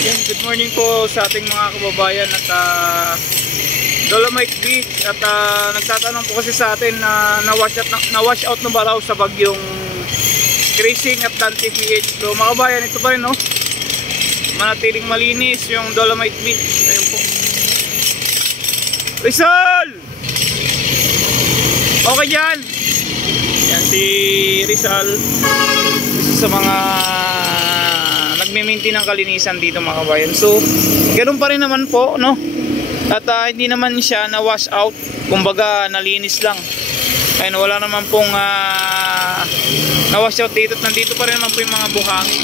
Yan, good morning po sa ating mga kababayan at Dolomite Beach at nagtatanong po kasi sa atin na na-wash out na ba raw sa bagyong Krising at Dante PH. So mga kababayan, ito pa rin no, manatiling malinis yung Dolomite Beach. Ayun po, Rizal! Okay dyan. Yan si Rizal, isa sa mga nagme-maintain ng kalinisan dito mga kabayan. So ganoon pa rin naman po no, at hindi naman siya na wash out, kumbaga nalinis lang. Ayun, wala naman pong na wash out dito at nandito pa rin naman po yung mga buhangin.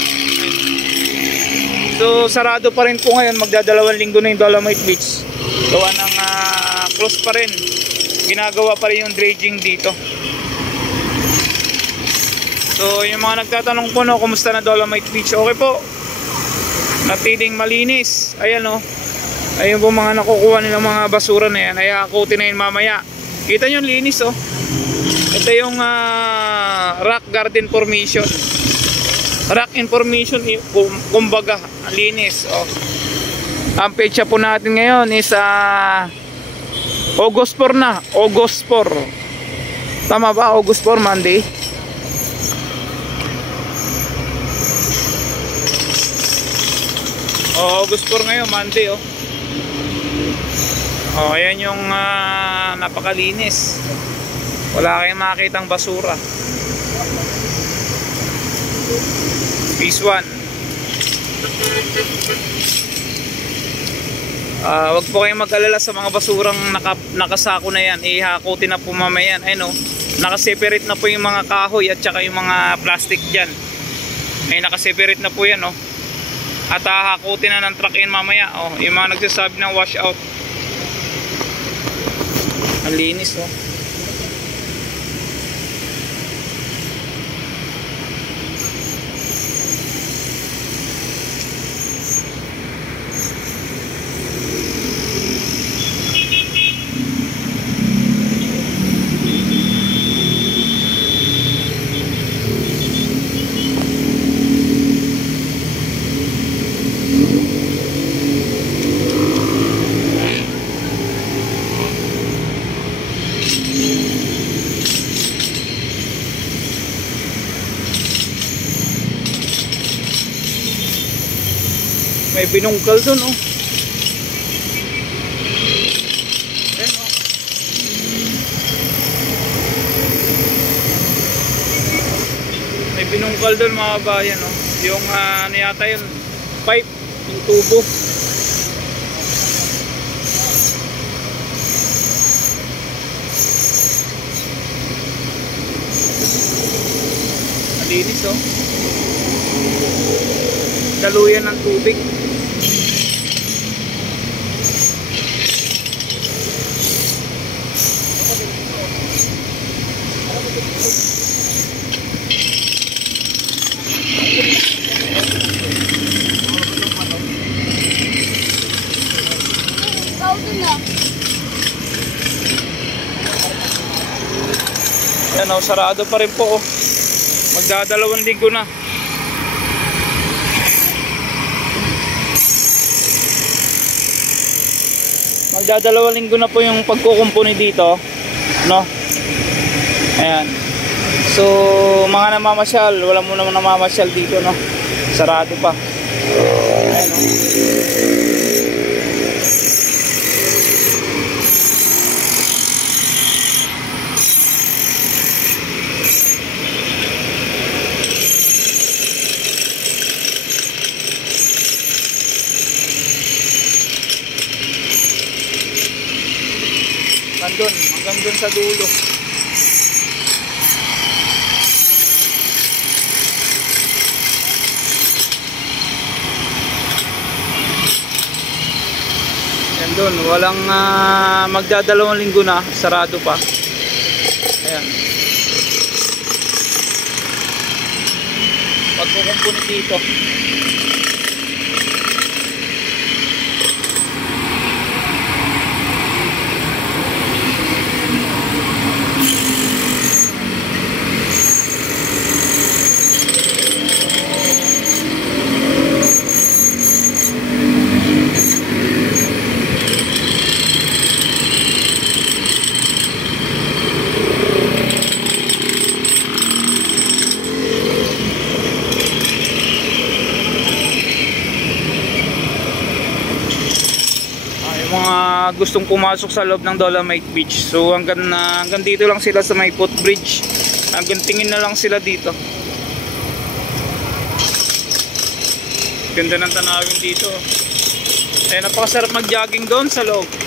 So sarado pa rin po ngayon, magdadalawang linggo na yung Dolomite Beach. Gawa ng close pa rin, ginagawa pa rin yung dredging dito. So yung mga nagtatanong po no, kumusta na Dolomite Beach? Okay po, natiling malinis. Ayan o, ayun po mga nakukuha nilang mga basura na yan, ay hakutin na yun mamaya. Kita nyo linis o. Ito yung rock garden formation, rock information, kumbaga linis o. Ang pecha po natin ngayon is August 4 na, August 4. Tama ba? August 4, Monday. August 4 ngayon, Monday oh. Ayan yung napakalinis. Wala kayong makitang basura. Phase 1. Wag po kayong mag-alala sa mga basurang nakasako na yan. Ihakutin na po mamaya yan. Ayun oh, nakaseparate na po yung mga kahoy at saka yung mga plastic dyan. Ay nakaseparate na po yan oh. At hahakutin na ng truck in mamaya oh, yung mga nagsasabi ng wash out. Ang linis oh. May binungkal dun oh. Ayan oh. May binungkal dun mga bayan oh. Yung ano yata yun, pipe, yung tubo. Malinis oh. Daluyan ng tubig. Yan o, sarado pa rin po oh. Magdadalawang linggo na. Magdadalawang linggo na po yung pagkukumpuni dito no. Ayan. So mga namamasyal, wala mo naman namamasyal dito no. Sarado pa. Ayan o. Hanggang dun sa dulo. Yan dun, walang magdadalawang linggo na, sarado pa. Ayan. Pagkukumpuni dito. yung mga gustong pumasok sa loob ng Dolomite Beach. So hanggang dito lang sila sa may footbridge. Hanggang tingin na lang sila dito. Ganda ng tanawin dito. Eh, napakasarap mag-jogging doon sa loob.